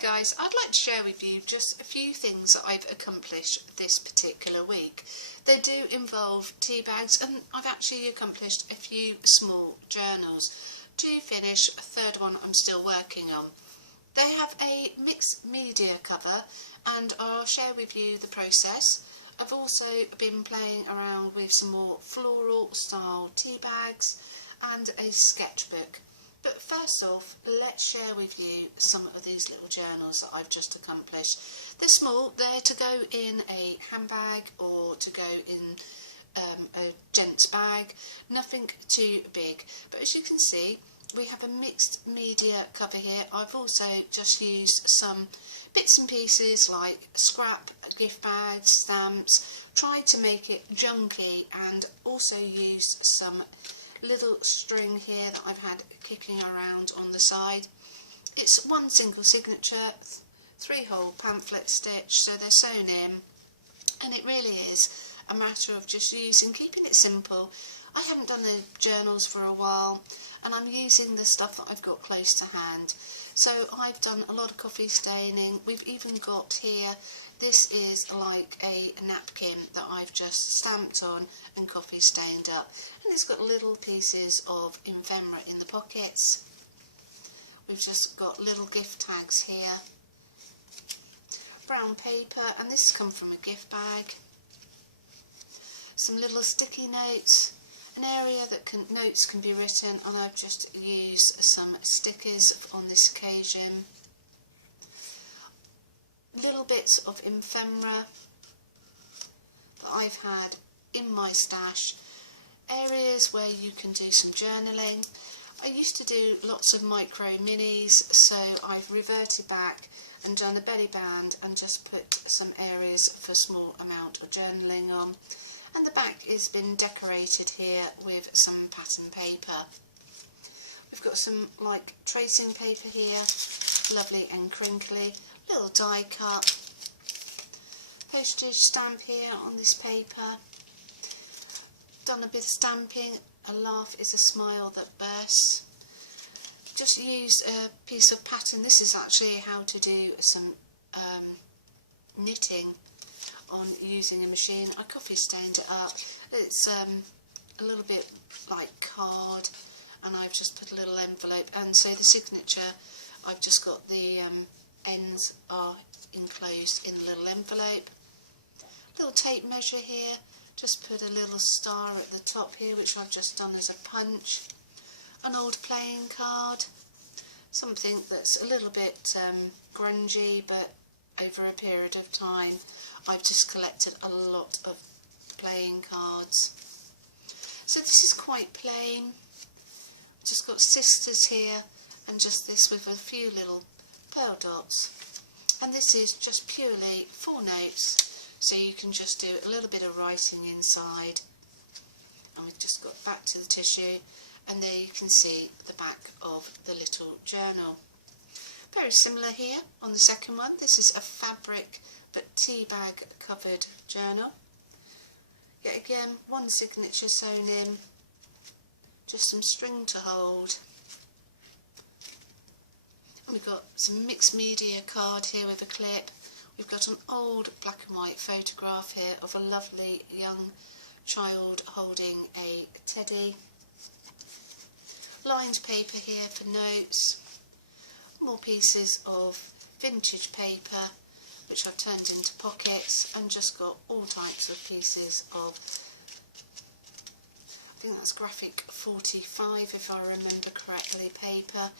guys, I'd like to share with you just a few things that I've accomplished this particular week. They do involve tea bags, and I've actually accomplished a few small journals. To finish, a third one I'm still working on. They have a mixed media cover and I'll share with you the process. I've also been playing around with some more floral style tea bags and a sketchbook. But first off, let's share with you some of these little journals that I've just accomplished. They're small, they're to go in a handbag or to go in a gent's bag, nothing too big. But as you can see, we have a mixed media cover here. I've also just used some bits and pieces like scrap gift bags, stamps, tried to make it junky, and also used some little string here that I've had kicking around on the side. It's one single signature, 3-hole pamphlet stitch, so they're sewn in, and it really is a matter of just keeping it simple. I haven't done the journals for a while, and I'm using the stuff that I've got close to hand. So I've done a lot of coffee staining. We've even got here, this is like a napkin that I've just stamped on and coffee stained up, and it's got little pieces of ephemera in the pockets. We've just got little gift tags here, brown paper, and this has come from a gift bag, some little sticky notes, an area that notes can be written, and I've just used some stickers on this occasion. Little bits of ephemera that I've had in my stash, areas where you can do some journaling. I used to do lots of micro minis, so I've reverted back and done a belly band and just put some areas for small amount of journaling on. And the back has been decorated here with some pattern paper. We've got some like tracing paper here, lovely and crinkly, little die cut, postage stamp here on this paper. Done a bit of stamping, a laugh is a smile that bursts. Just used a piece of pattern. This is actually how to do some knitting on using a machine. I coffee stained it up. It's a little bit like card, and I've just put a little envelope, and so the signature, I've just got the ends are enclosed in a little envelope. Little tape measure here, just put a little star at the top here, which I've just done as a punch. An old playing card, something that's a little bit grungy, but over a period of time I've just collected a lot of playing cards. So this is quite plain. Just got sisters here, and just this with a few little pearl dots. And this is just purely 4 notes, so you can just do a little bit of writing inside. And we've just got back to the tissue, and there you can see the back of the little journal. Very similar here on the second one. This is a fabric but tea bag covered journal. Yet again, one signature sewn in, just some string to hold. And we've got some mixed media card here with a clip. We've got an old black and white photograph here of a lovely young child holding a teddy. Lined paper here for notes. More pieces of vintage paper, which I've turned into pockets, and just got all types of pieces of, I think that's graphic 45 if I remember correctly, paper.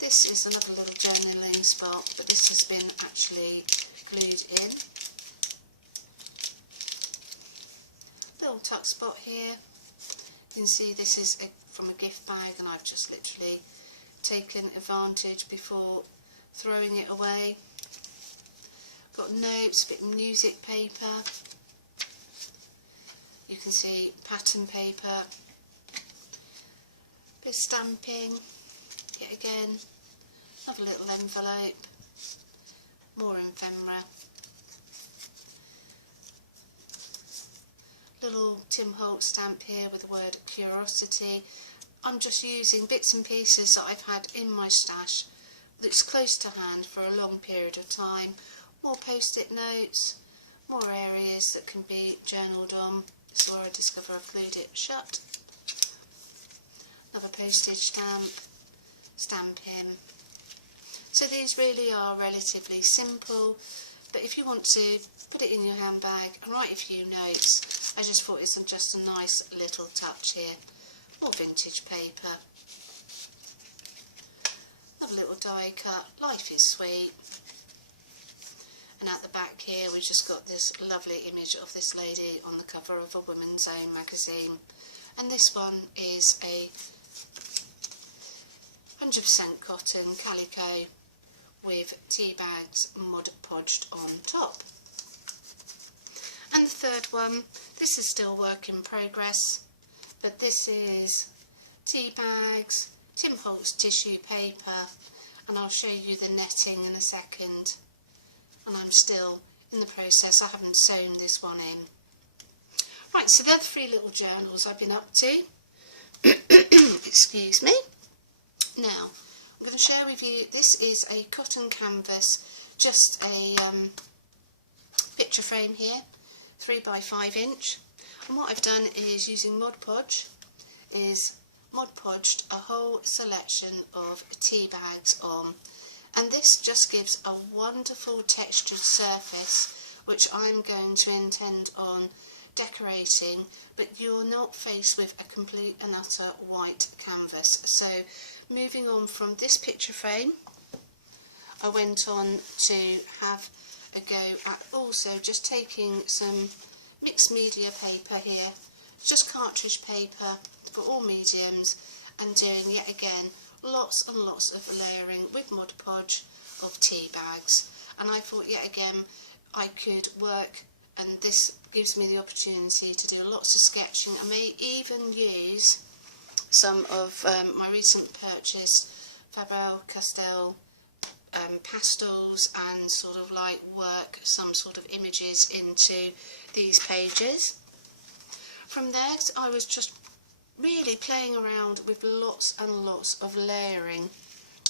This is another little journaling spot, but this has been actually glued in. Little tuck spot here. You can see this is from a gift bag, and I've just literally taken advantage before throwing it away. Got notes, a bit of music paper. You can see pattern paper, bit of stamping, yet again, another little envelope, more ephemera, little Tim Holt stamp here with the word curiosity. I'm just using bits and pieces that I've had in my stash that's close to hand for a long period of time. More post-it notes, more areas that can be journaled on. This is where I discover I've glued it shut. Another postage stamp, stamping. So these really are relatively simple, but if you want to put it in your handbag and write a few notes, I just thought it's just a nice little touch here. More vintage paper. Another little die cut, life is sweet. And at the back here we've just got this lovely image of this lady on the cover of a Woman's Own magazine. And this one is a 100% cotton calico with tea bags Mod Podged on top. And the third one, this is still work in progress, but this is tea bags, Tim Holtz tissue paper, and I'll show you the netting in a second. And I'm still in the process, I haven't sewn this one in. Right, so they're the three little journals I've been up to. Excuse me. Now, I'm going to share with you, this is a cotton canvas, just a picture frame here, 3 by 5 inch. And what I've done is, using Mod Podge, is Mod Podged a whole selection of tea bags on. And this just gives a wonderful textured surface, which I'm going to intend on decorating, but you're not faced with a complete and utter white canvas. So moving on from this picture frame, I went on to have a go at also just taking some mixed media paper here, just cartridge paper for all mediums, and doing yet again lots and lots of layering with Mod Podge of tea bags. And I thought yet again I could work, and this gives me the opportunity to do lots of sketching. I may even use some of my recent purchased Faber-Castell pastels and sort of like work some sort of images into these pages. From there I was just really playing around with lots and lots of layering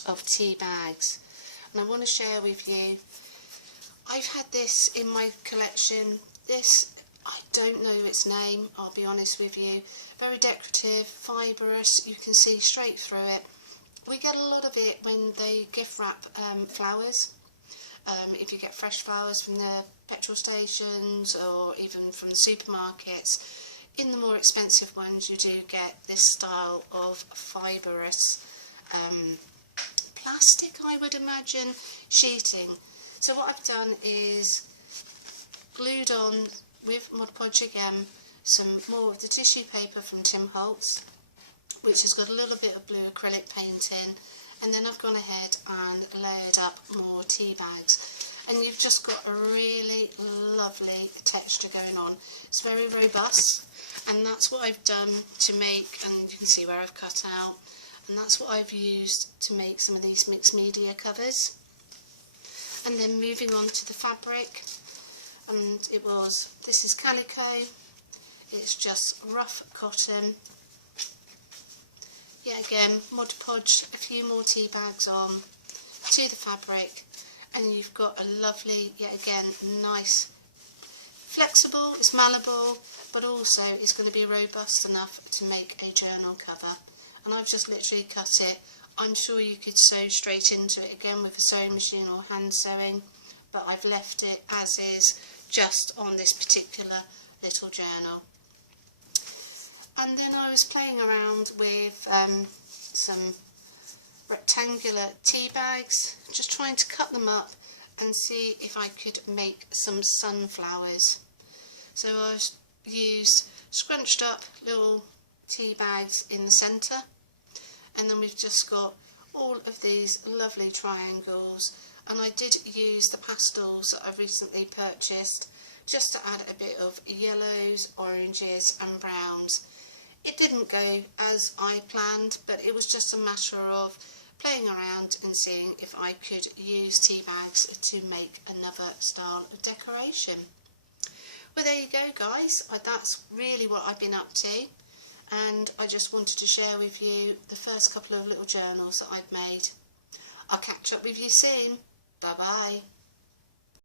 of tea bags, and I want to share with you, I've had this in my collection. This, I don't know its name, I'll be honest with you. Very decorative, fibrous, you can see straight through it. We get a lot of it when they gift wrap flowers. If you get fresh flowers from the petrol stations or even from the supermarkets. In the more expensive ones you do get this style of fibrous plastic, I would imagine, sheeting. So what I've done is glued on with Mod Podge again some more of the tissue paper from Tim Holtz, which has got a little bit of blue acrylic paint in, and then I've gone ahead and layered up more tea bags, and you've just got a really lovely texture going on. It's very robust, and that's what I've done to make, and you can see where I've cut out, and that's what I've used to make some of these mixed media covers. And then moving on to the fabric, and this is calico, it's just rough cotton. Yet again, Mod Podge a few more tea bags on to the fabric, and you've got a lovely, yet again, nice, flexible, it's malleable, but also it's going to be robust enough to make a journal cover. And I've just literally cut it. I'm sure you could sew straight into it again with a sewing machine or hand sewing, but I've left it as is, just on this particular little journal. And then I was playing around with some rectangular tea bags, just trying to cut them up and see if I could make some sunflowers. So I've used scrunched up little tea bags in the centre, and then we've just got all of these lovely triangles, and I did use the pastels that I've recently purchased just to add a bit of yellows, oranges and browns. It didn't go as I planned, but it was just a matter of playing around and seeing if I could use tea bags to make another style of decoration. Well, there you go guys, that's really what I've been up to, and I just wanted to share with you the first couple of little journals that I've made. I'll catch up with you soon. Bye bye.